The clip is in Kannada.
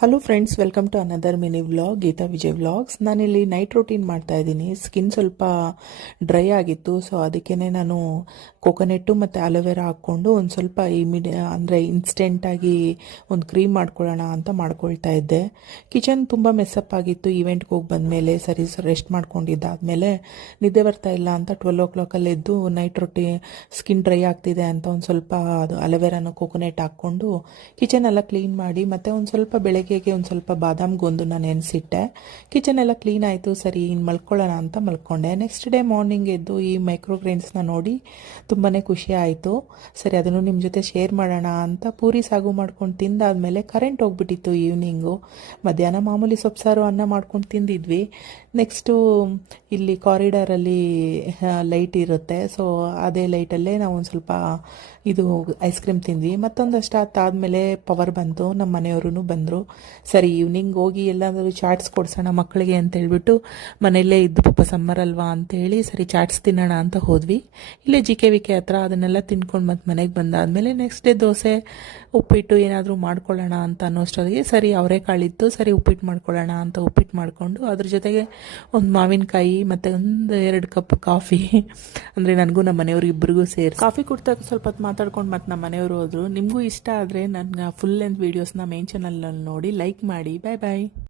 Hello friends, welcome to another mini vlog, Geetha Vijay vlogs. ನಾನಿಲ್ಲಿ ನೈಟ್ ರೂಟೀನ್ ಮಾಡ್ತಾ ಇದ್ದೀನಿ. ಸ್ಕಿನ್ ಸ್ವಲ್ಪ ಡ್ರೈ ಆಗಿತ್ತು, ಸೊ ಅದಕ್ಕೇ ನಾನು ಕೋಕೋನೆಟ್ಟು ಮತ್ತು ಅಲೋವೆರಾ ಹಾಕ್ಕೊಂಡು ಒಂದು ಸ್ವಲ್ಪ ಅಂದರೆ ಇನ್ಸ್ಟೆಂಟಾಗಿ ಒಂದು ಕ್ರೀಮ್ ಮಾಡ್ಕೊಳ್ಳೋಣ ಅಂತ ಮಾಡ್ಕೊಳ್ತಾ ಇದ್ದೆ. ಕಿಚನ್ ತುಂಬ ಮೆಸ್ಸಪ್ ಆಗಿತ್ತು. ಈವೆಂಟ್ಗೆ ಹೋಗಿ ಬಂದಮೇಲೆ ಸರಿ ರೆಸ್ಟ್ ಮಾಡ್ಕೊಂಡಿದ್ದಾದಮೇಲೆ ನಿದ್ದೆ ಬರ್ತಾ ಇಲ್ಲ ಅಂತ 12 o'clock ಎದ್ದು ನೈಟ್ ಸ್ಕಿನ್ ಡ್ರೈ ಆಗ್ತಿದೆ ಅಂತ ಒಂದು ಸ್ವಲ್ಪ ಅದು ಅಲೋವೆರಾನು ಕೋಕೋನೆಟ್ ಹಾಕ್ಕೊಂಡು ಕಿಚನ್ ಎಲ್ಲ ಕ್ಲೀನ್ ಮಾಡಿ, ಮತ್ತು ಒಂದು ಸ್ವಲ್ಪ ಬೆಳಗ್ಗೆ ಒಂದು ಸ್ವಲ್ಪ ಬಾದಾಮ್ ಗೊಂದು ನಾನು ನೆನೆಸಿಟ್ಟೆ. ಕಿಚನ್ ಎಲ್ಲ ಕ್ಲೀನ್ ಆಯಿತು. ಸರಿ ಇನ್ನು ಮಲ್ಕೊಳ್ಳೋಣ ಅಂತ ಮಲ್ಕೊಂಡೆ. ನೆಕ್ಸ್ಟ್ ಡೇ ಮಾರ್ನಿಂಗ್ ಎದ್ದು ಈ ಮೈಕ್ರೋಗ್ರೇನ್ಸ್ನ ನೋಡಿ ತುಂಬಾ ಖುಷಿ ಆಯಿತು. ಸರಿ ಅದನ್ನು ನಿಮ್ಮ ಜೊತೆ ಶೇರ್ ಮಾಡೋಣ ಅಂತ ಪೂರಿ ಸಾಗು ಮಾಡ್ಕೊಂಡು ತಿಂದಾದ್ಮೇಲೆ ಕರೆಂಟ್ ಹೋಗ್ಬಿಟ್ಟಿತ್ತು ಈವ್ನಿಂಗು. ಮಧ್ಯಾಹ್ನ ಮಾಮೂಲಿ ಸೊಪ್ಸಾರು ಅನ್ನ ಮಾಡ್ಕೊಂಡು ತಿಂದಿದ್ವಿ. ನೆಕ್ಸ್ಟು ಇಲ್ಲಿ ಕಾರಿಡಾರಲ್ಲಿ ಲೈಟ್ ಇರುತ್ತೆ, ಸೊ ಅದೇ ಲೈಟಲ್ಲೇ ನಾವು ಒಂದು ಸ್ವಲ್ಪ ಇದು ಐಸ್ ಕ್ರೀಮ್ ತಿಂದ್ವಿ. ಮತ್ತೊಂದಷ್ಟು ಆದಮೇಲೆ ಪವರ್ ಬಂತು, ನಮ್ಮ ಮನೆಯವರು ಬಂದರು. ಸರಿ ಈವ್ನಿಂಗ್ ಹೋಗಿ ಎಲ್ಲಾದರೂ ಚಾಟ್ಸ್ ಕೊಡ್ಸೋಣ ಮಕ್ಕಳಿಗೆ ಅಂತ ಹೇಳ್ಬಿಟ್ಟು ಮನೆಯಲ್ಲೇ ಇದ್ದು, ಪಾಪ ಸಮ್ಮರ್ ಅಲ್ವಾ ಅಂತೇಳಿ ಸರಿ ಚಾಟ್ಸ್ ತಿನ್ನೋಣ ಅಂತ ಹೋದ್ವಿ. ಇಲ್ಲೇ JKVK ಹತ್ರ ಅದನ್ನೆಲ್ಲ ತಿನ್ಕೊಂಡು ಮತ್ತೆ ಮನೆಗೆ ಬಂದಾದಮೇಲೆ ನೆಕ್ಸ್ಟ್ ಡೇ ದೋಸೆ ಉಪ್ಪಿಟ್ಟು ಏನಾದರೂ ಮಾಡ್ಕೊಳ್ಳೋಣ ಅಂತ ಅನ್ನೋಷ್ಟೊತ್ತಿಗೆ ಸರಿ ಅವರೆಕಾಳಿತ್ತು. ಸರಿ ಉಪ್ಪಿಟ್ಟು ಮಾಡ್ಕೊಳ್ಳೋಣ ಅಂತ ಉಪ್ಪಿಟ್ಟು ಮಾಡಿಕೊಂಡು ಅದ್ರ ಜೊತೆಗೆ ಒಂದು ಮಾವಿನಕಾಯಿ ಮತ್ತು 1-2 ಕಪ್ ಕಾಫಿ, ಅಂದರೆ ನನಗೂ ನಮ್ಮ ಮನೆಯವ್ರಿಗೆ ಇಬ್ಬರಿಗೂ ಸೇರಿ ಕಾಫಿ ಕುಡ್ದಾಗ ಸ್ವಲ್ಪ ಹೊತ್ತು ಮಾತಾಡ್ಕೊಂಡು ಮತ್ತು ನಮ್ಮ ಮನೆಯವರು ಹೋದರು. ನಿಮಗೂ ಇಷ್ಟ ಆದರೆ ನನ್ನ ಫುಲ್ ಲೆಂತ್ ವೀಡಿಯೋಸ್ನ ಮೇನ್ ಚಾನಲಲ್ಲಿ ನೋಡಿ ಲೈಕ್ ಮಾಡಿ. ಬಾಯ್ ಬಾಯ್.